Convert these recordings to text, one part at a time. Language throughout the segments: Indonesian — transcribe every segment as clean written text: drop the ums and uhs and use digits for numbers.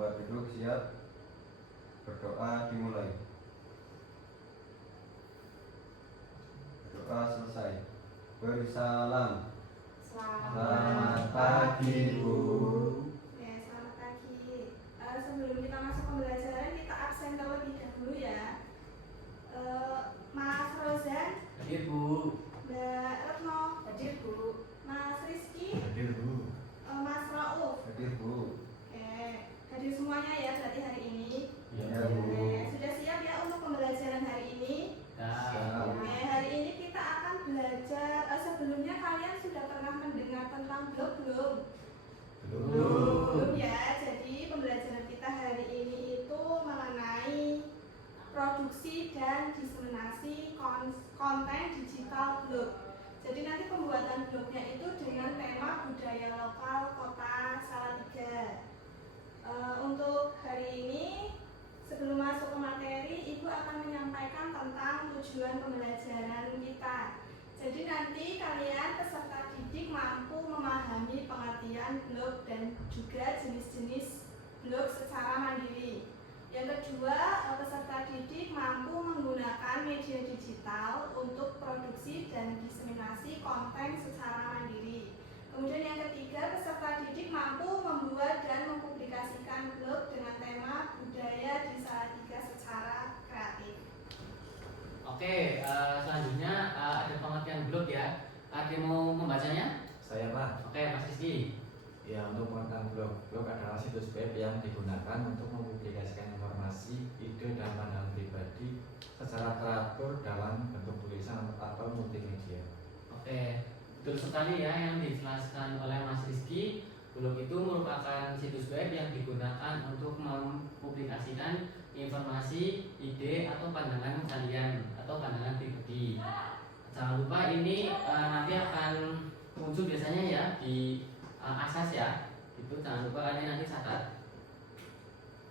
tempat duduk, siap. Berdoa dimulai. Berdoa selesai. Bersalam. Selamat pagi, Bu. Ya, selamat pagi. Sebelum kita masuk pembelajaran, kita absen terlebih dahulu ya. Mas Rozan, Hadir, Bu. Mbak Retno, Hadir, Bu. Mas Rizky, Hadir, Bu. Mas Rauf. Hadir, Bu. Oke, hadir semuanya ya berarti hari ini. Ya, Bu. Oke, sudah siap ya untuk pembelajaran hari ini? Ya. Oke, hari ini kita akan belajar. Sebelumnya kalian sudah pernah mendengar tentang blog belum? Belum ya. Jadi pembelajaran kita hari ini itu mengenai produksi dan diseminasi konten digital blog. Jadi nanti pembuatan blognya itu dengan tema budaya lokal kota Salatiga. Untuk hari ini, sebelum masuk ke materi, Ibu akan menyampaikan tentang tujuan pembelajaran kita. Jadi nanti kalian peserta didik mampu memahami pengertian blog dan juga jenis-jenis blog secara mandiri. Yang kedua, peserta didik mampu menggunakan media digital untuk produksi dan diseminasi konten secara mandiri. Kemudian yang ketiga, peserta didik mampu membuat dan mempublikasikan blog dengan tema budaya di Salatiga secara kreatif. Oke, selanjutnya ada pengertian blog ya. Ada yang mau membacanya? Saya, Pak. Oke, Mas Rizky. Ya, untuk pengertian blog adalah situs web yang digunakan untuk mempublikasikan informasi, ide, dan pandangan pribadi secara teratur dalam bentuk tulisan atau multimedia. Oke, betul sekali ya yang dijelaskan oleh Mas Rizky. Blog itu merupakan situs web yang digunakan untuk mempublikasikan informasi, ide, atau pandangan kalian atau pandangan pribadi. Jangan lupa ini nanti akan muncul biasanya ya di asas ya. Itu jangan lupa kalian nanti catat.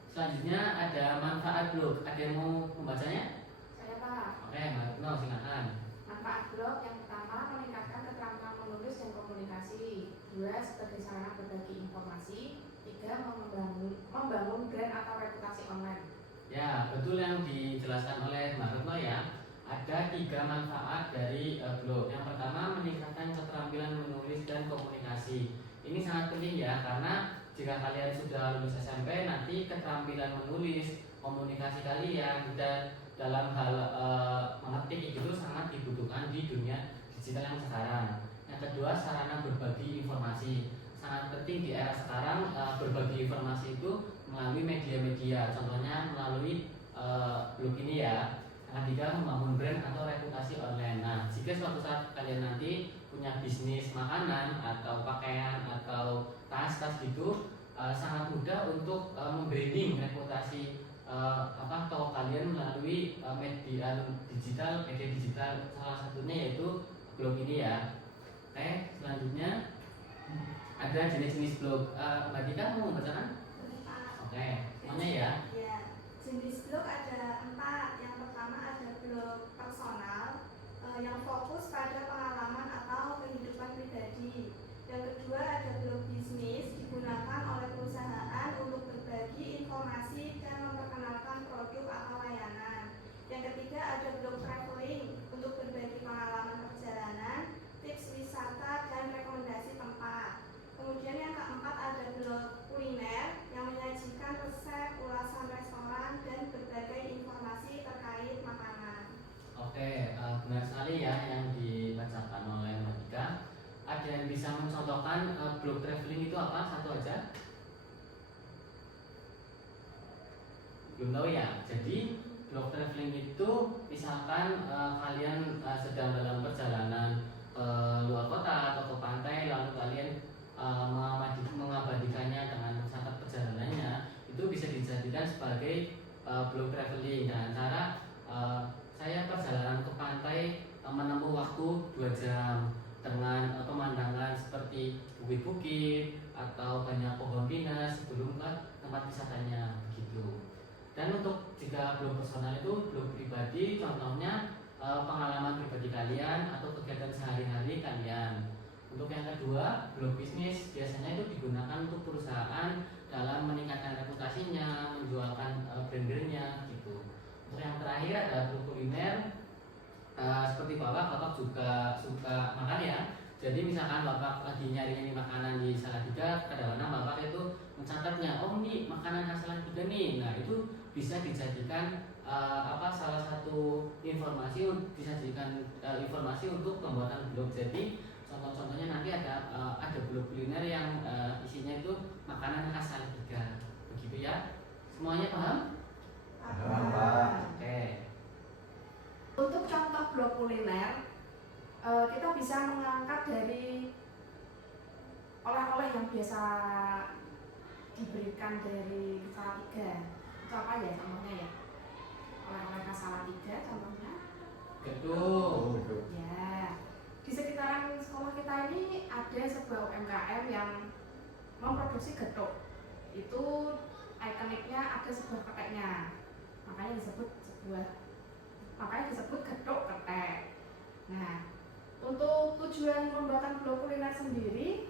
Selanjutnya ada manfaat blog. Ada yang mau membacanya? Saya, Pak. Oke, Mbak Retno, silakan. Manfaat blog yang pertama, meningkatkan keterampilan menulis dan komunikasi. 2, sebagai sarana berbagi informasi. 3, membangun brand atau reputasi online. Ya, betul yang dijelaskan oleh Mbak Retno ya. Ada 3 manfaat dari blog. Yang pertama, meningkatkan keterampilan menulis dan komunikasi. Ini sangat penting ya, karena jika kalian sudah lulus SMP, nanti keterampilan menulis, komunikasi kalian dan dalam hal mengetik itu sangat dibutuhkan di dunia digital yang sekarang. Yang kedua, sarana berbagi informasi. Sangat penting di era sekarang berbagi informasi itu melalui media-media, contohnya melalui blog ini ya. Yang ketiga, membangun brand atau reputasi online. Nah, jika suatu saat kalian nanti punya bisnis makanan atau pakaian atau tas-tas gitu, sangat mudah untuk membranding reputasi toko kalian melalui media digital. Salah satunya yaitu blog ini ya. Oke, selanjutnya ada jenis-jenis blog. Mbak Tika mau membacakan? Boleh, Pak. Oke, semuanya ya. Ya, jenis blog ada 4. Yang pertama ada blog personal yang fokus pada pengalaman atau kehidupan pribadi. Yang kedua ada blog bisnis, digunakan oleh perusahaan untuk berbagi informasi dan memperkenalkan produk atau layanan. Yang ketiga ada blog traveling untuk berbagi pengalaman perjalanan, tips wisata dan rekomendasi tempat. Kemudian yang keempat ada blog kuliner yang menyajikan resep, ulasan restoran dan berbagai informasi terkait makanan. Oke, benar sekali ya yang dibacakan oleh Mbak Tika. Ada yang bisa mencontohkan blog traveling itu apa? Satu aja. Belum tahu ya. Jadi blog traveling itu misalkan kalian sedang dalam perjalanan ke luar kota atau ke pantai, lalu kalian mengabadikannya dengan mencatat perjalanannya, itu bisa dijadikan sebagai blog traveling. Dengan cara saya perjalanan ke pantai menempuh waktu 2 jam dengan pemandangan seperti bukit-bukit atau banyak pohon pinus sebelum ke tempat wisatanya begitu. Dan untuk jika blog personal itu blog pribadi, contohnya pengalaman pribadi kalian atau kegiatan sehari-hari kalian. Untuk yang kedua, blog bisnis biasanya itu digunakan untuk perusahaan dalam meningkatkan reputasinya, menjualkan brandernya gitu. Untuk yang terakhir ada blog kuliner. Seperti Bapak juga suka makan ya. Jadi misalkan Bapak lagi nyari makanan di Salatiga, kadang-kadang Bapak itu mencatatnya, oh ini makanan khas Salatiga nih. Nah itu bisa dijadikan salah satu informasi untuk pembuatan blog. Jadi contoh-contohnya nanti ada blog kuliner yang isinya itu makanan khas Salatiga, begitu ya. Semuanya paham? Paham, Pak. Oke. Untuk contoh blog kuliner, kita bisa mengangkat dari oleh-oleh yang biasa diberikan dari Salatiga. Itu apa ya contohnya ya? Oleh-oleh khas Salatiga contohnya. Gedung. Ya. Di sekitaran sekolah kita ini ada sebuah UMKM yang memproduksi getuk. Itu ikoniknya ada sebuah keteknya. Makanya disebut getuk ketek. Nah, untuk tujuan pembuatan blog kuliner sendiri,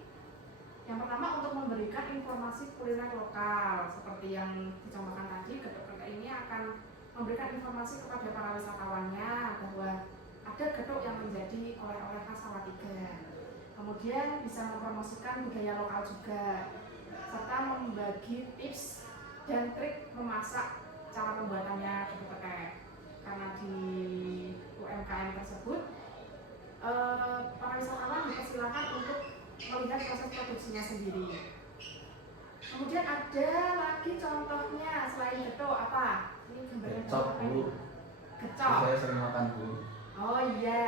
yang pertama untuk memberikan informasi kuliner lokal seperti yang dicontohkan tadi. Getuk ketek ini akan memberikan informasi kepada para wisatawannya bahwa ada getuk yang menjadi oleh-oleh khas Salatiga. Kemudian bisa mempromosikan budaya lokal juga, serta membagi tips dan trik memasak, cara pembuatannya getuk ketek. Karena di UMKM tersebut para wisatawan dipersilakan untuk melihat proses produksinya sendiri. Kemudian ada lagi contohnya selain getuk apa? Ini gambarnya Kecap, apa ini? Bu. Kecap. Saya sering makan, Bu. Oh iya.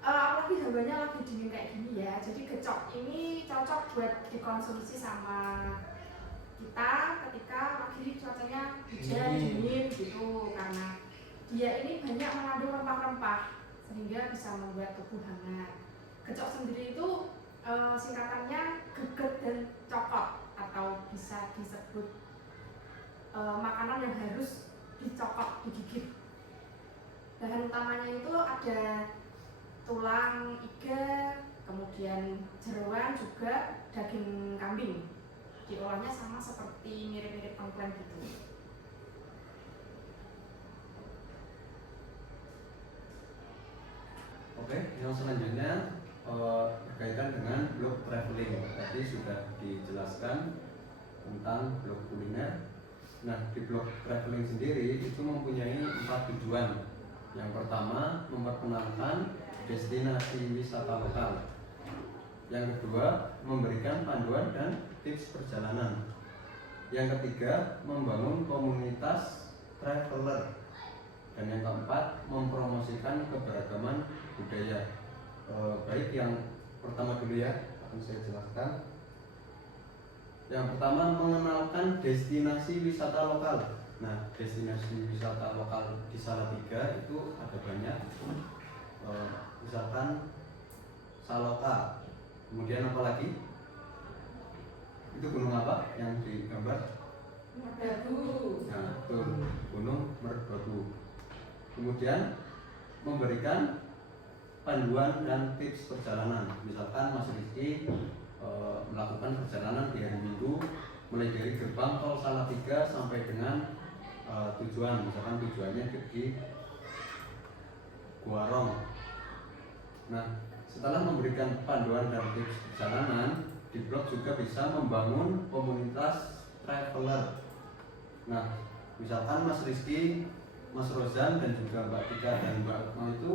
Apalagi hawanya lagi dingin kayak gini ya. Jadi gecok ini cocok buat dikonsumsi sama kita ketika lagi cuacanya hujan dingin gitu, karena dia ini banyak mengandung rempah-rempah sehingga bisa membuat tubuh hangat. Gecok sendiri itu singkatannya geget dan cokot, atau bisa disebut makanan yang harus dicokot, digigit. Bahan utamanya itu ada tulang iga, kemudian jeroan, juga daging kambing. Diolahnya sama seperti mirip-mirip tengkleng gitu. Oke, yang selanjutnya berkaitan dengan blog traveling. Tadi sudah dijelaskan tentang blog kuliner. Nah, di blog traveling sendiri itu mempunyai 4 tujuan. Yang pertama, memperkenalkan destinasi wisata lokal. Yang kedua, memberikan panduan dan tips perjalanan. Yang ketiga, membangun komunitas traveler. Dan yang keempat, mempromosikan keberagaman budaya. Baik, yang pertama dulu ya, akan saya jelaskan. Yang pertama, mengenalkan destinasi wisata lokal. Nah, destinasi wisata lokal di Salatiga itu ada banyak. Misalkan Saloka. Kemudian apa lagi? Itu gunung apa yang digambar? Merbabu. Nah, betul, Gunung Merbabu. Kemudian memberikan panduan dan tips perjalanan. Misalkan Mas Rizky melakukan perjalanan di hari Minggu mulai dari gerbang tol Salatiga sampai dengan tujuan. Misalkan tujuannya di Guarong. Nah, setelah memberikan panduan dan tips perjalanan, di blog juga bisa membangun komunitas traveler. Nah, misalkan Mas Rizky, Mas Rozan, dan juga Mbak Tika dan Mbak Akmal itu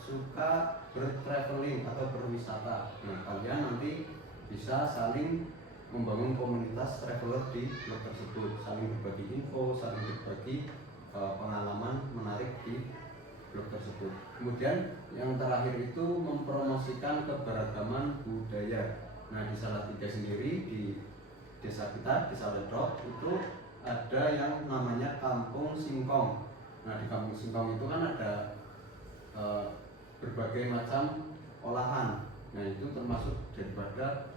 suka bertraveling atau berwisata. Nah, kalian nanti bisa saling membangun komunitas traveler di blog tersebut, saling berbagi info, saling berbagi pengalaman menarik di blog tersebut. Kemudian yang terakhir itu mempromosikan keberagaman budaya. Nah, di Salatiga sendiri, di desa kita, Desa Ledok, itu ada yang namanya Kampung Singkong. Nah, di Kampung Singkong itu kan ada berbagai macam olahan. Nah, itu termasuk daripada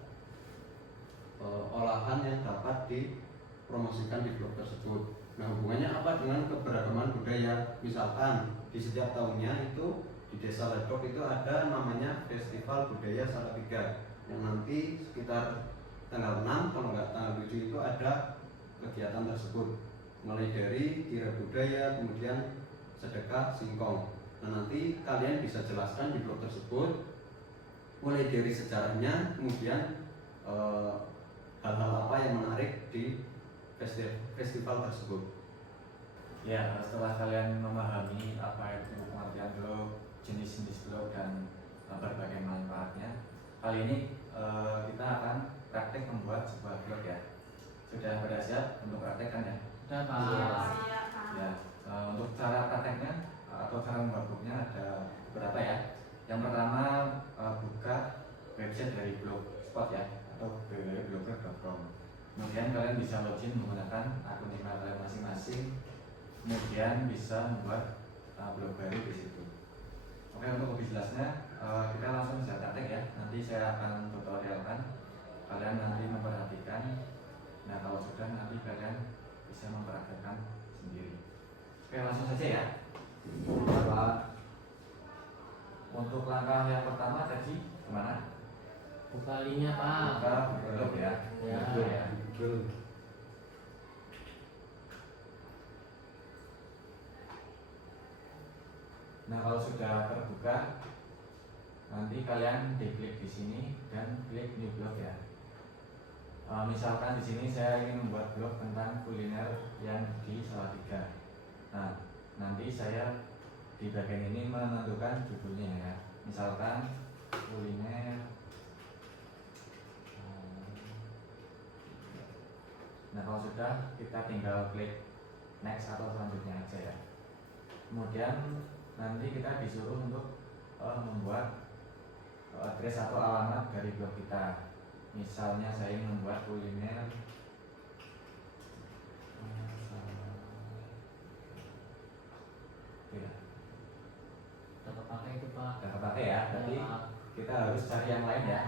olahan yang dapat dipromosikan di blog tersebut. Nah, hubungannya apa dengan keberagaman budaya? Misalkan di setiap tahunnya itu di di Desa Ledok itu ada namanya Festival Budaya Salatiga yang nanti sekitar tanggal 6 kalau nggak tanggal 7 itu ada kegiatan tersebut, mulai dari kira budaya kemudian sedekah singkong. Nah nanti kalian bisa jelaskan di blog tersebut mulai dari sejarahnya, kemudian hal-hal apa yang menarik di festival tersebut. Ya, setelah kalian memahami apa itu pengertian blog, jenis-jenis blog dan berbagai manfaatnya, kali ini kita akan praktek membuat sebuah blog ya. Sudah pada siap untuk praktek kan ya? Sudah Pak. Iya, Kak. Ya, untuk cara prakteknya atau cara membuat blognya ada beberapa ya. Yang pertama buka website dari blogspot ya atau www.blogger.com. Kemudian kalian bisa login menggunakan akun email kalian masing-masing. Kemudian bisa membuat blog baru di situ. Oke, untuk lebih jelasnya kita langsung bisa praktek ya. Nanti saya akan tutorialkan. Kalian nanti memperhatikan. Nah kalau sudah nanti kalian bisa mempraktekkan sendiri. Oke, langsung saja ya. Pak. Untuk langkah yang pertama tadi kemana? Buka linknya Pak. Buka blog ya. Ya. Blog ya. Nah kalau sudah terbuka, nanti kalian diklik di sini dan klik new blog ya. Misalkan di sini saya ingin membuat blog tentang kuliner yang di Salatiga. Nah nanti saya di bagian ini menentukan judulnya ya. Misalkan kuliner. Nah kalau sudah kita tinggal klik next atau selanjutnya aja ya. Kemudian nanti kita disuruh untuk membuat address atau alamat dari blog kita. Misalnya saya ingin membuat kuliner Dapat pakai itu Pak. Gak kepake ya, berarti Ya, Pak. kita harus cari yang lain ya.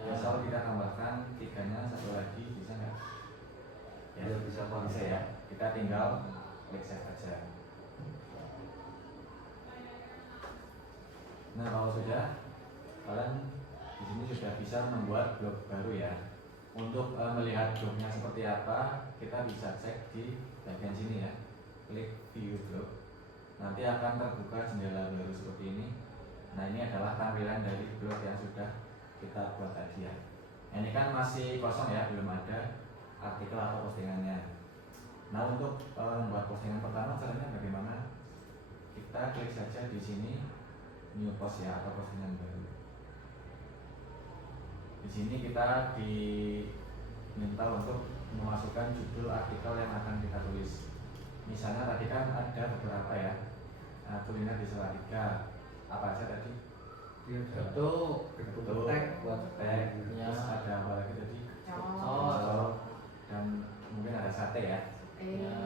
Ya. Misal kita tambahkan tiganya satu lagi, bisa nggak? Ya, bisa, Pak. Bisa ya. Kita tinggal klik save aja. Nah kalau sudah, kalian di sini sudah bisa membuat blog baru ya. Untuk melihat blognya seperti apa, kita bisa cek di bagian sini ya. Klik view blog. Nanti akan terbuka jendela baru seperti ini. Nah ini adalah tampilan dari blog yang sudah kita buat tadi ya. Ini kan masih kosong ya, belum ada artikel atau postingannya. Nah untuk membuat postingan pertama caranya bagaimana? Kita klik saja di sini new post ya atau postingan baru. Di sini kita diminta untuk memasukkan judul artikel yang akan kita tulis. Misalnya tadi kan ada beberapa ya, kuliner di Salatiga. Apa aja tadi? Betul. Tag, buat tag. Ya. Terus ada apa lagi tadi? Oh. Cocok. Dan mungkin ada sate ya. Ya.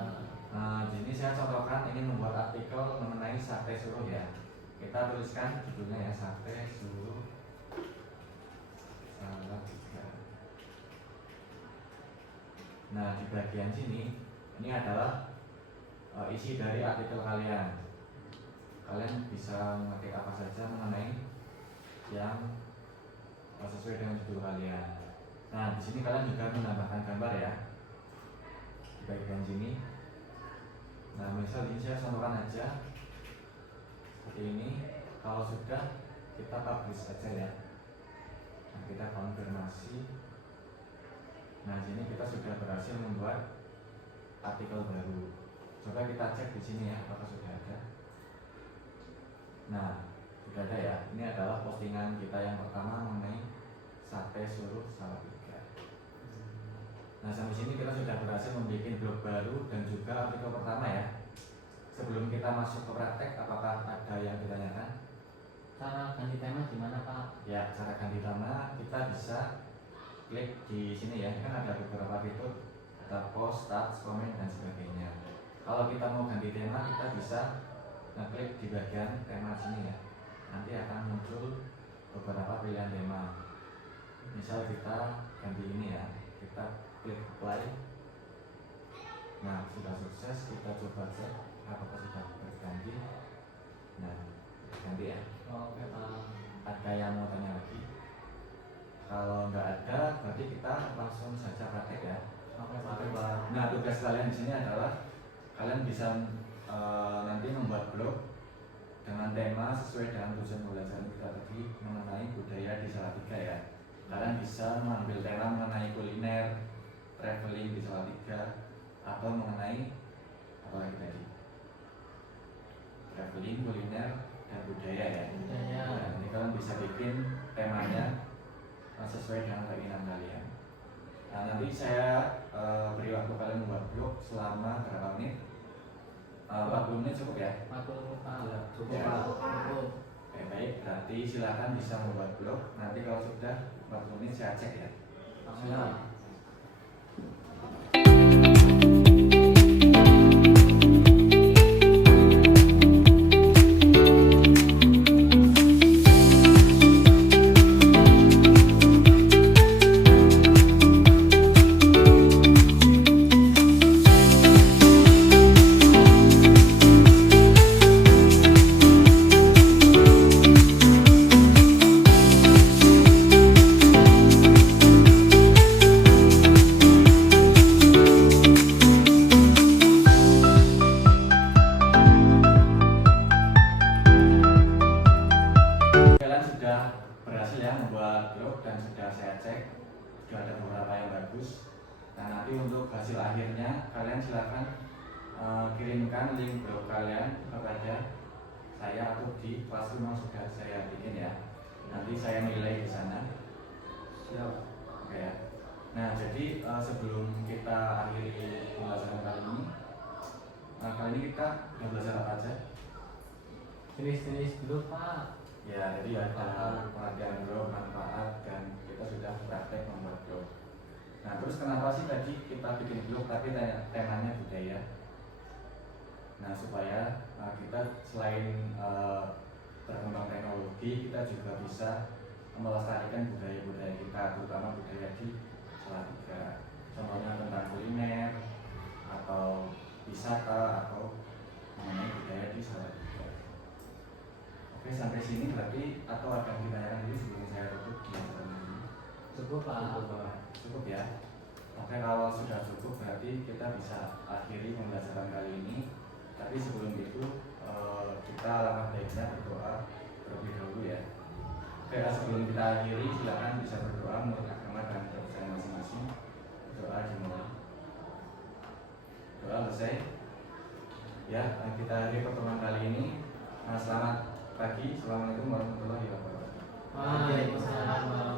Nah, di sini saya contohkan ini membuat artikel mengenai sate suruh ya. Kita tuliskan judulnya ya, sate suruh Salatiga. Nah, di bagian sini ini adalah isi dari artikel kalian. Kalian bisa mengetik apa saja mengenai yang sesuai dengan judul kalian. Nah, di sini kalian juga menambahkan gambar ya. Di bagian sini. Nah, misal ini saya contohkan aja seperti ini. Kalau sudah kita publish aja ya. Nah, kita konfirmasi. Nah, di sini kita sudah berhasil membuat artikel baru. Coba kita cek di sini ya, apakah sudah ada. Nah, sudah ada ya. Ini adalah postingan kita yang pertama mengenai sate suruh Salatiga. Nah, sampai sini kita sudah berhasil membuat blog baru dan juga artikel pertama ya. Sebelum kita masuk ke praktek, apakah ada yang ditanyakan? Cara ganti tema gimana Pak? Ya, cara ganti tema kita bisa klik di sini ya. Ini kan ada beberapa fitur, ada post, start, comment dan sebagainya. Kalau kita mau ganti tema, kita bisa ngeklik di bagian tema sini ya. Nanti akan muncul beberapa pilihan tema. Misal kita ganti ini ya, kita klik apply. Nah sudah sukses, kita coba cek apakah sudah berganti. Nah Ganti ya. Oke Pak. Ada yang mau tanya lagi? Kalau nggak ada, berarti kita langsung saja praktek ya. Oke Pak. Nah, tugas kalian di sini adalah kalian bisa nanti membuat blog dengan tema sesuai dengan tujuan pembelajaran kita tadi mengenai budaya di Salatiga ya. Kalian bisa mengambil tema mengenai kuliner, traveling di Salatiga, atau mengenai apa lagi tadi? Traveling, kuliner, dan budaya ya. Budaya. Nah, ini kalian bisa bikin temanya sesuai dengan keinginan kalian. Nah, nanti saya beri waktu kalian membuat blog selama berapa menit? 40 menit cukup ya? 40 Pak. Cukup, Ya. Pak. Cukup. Oke, baik, berarti silakan bisa membuat blog. Nanti kalau sudah 40 menit saya cek ya. Oke Pak. Kalian sudah berhasil ya membuat blog dan sudah saya cek sudah ada beberapa yang bagus. Nah, nanti untuk hasil akhirnya kalian silakan kirimkan link blog kalian kepada saya atau di Classroom yang sudah saya bikin ya. Nanti saya nilai di sana. Siap. Oke ya. Nah, jadi sebelum kita akhiri pembelajaran kali ini, kali ini kita udah belajar apa aja? Jenis-jenis dulu Pak. Ya, jadi ada pengertian blog, manfaat, dan kita sudah praktek membuat blog. Nah, terus kenapa sih tadi kita bikin blog tapi temanya budaya? Nah, supaya kita selain berkembang teknologi, kita juga bisa melestarikan budaya-budaya kita, terutama budaya di Salatiga. Contohnya tentang kuliner, atau wisata, atau mengenai budaya di Salatiga. Oke, sampai sini berarti atau ada yang ditanyakan dulu sebelum saya tutup pembelajaran ini? Cukup Pak. Cukup ya. Oke, kalau sudah cukup berarti kita bisa akhiri pembelajaran kali ini. Tapi sebelum itu kita alangkah baiknya berdoa terlebih dahulu ya. Oke, sebelum kita akhiri silakan bisa berdoa menurut agama dan kepercayaan masing-masing. Doa dimulai. Doa selesai. Ya, kita akhiri pertemuan kali ini. Selamat pagi, assalamualaikum warahmatullahi wabarakatuh. Waalaikumsalam.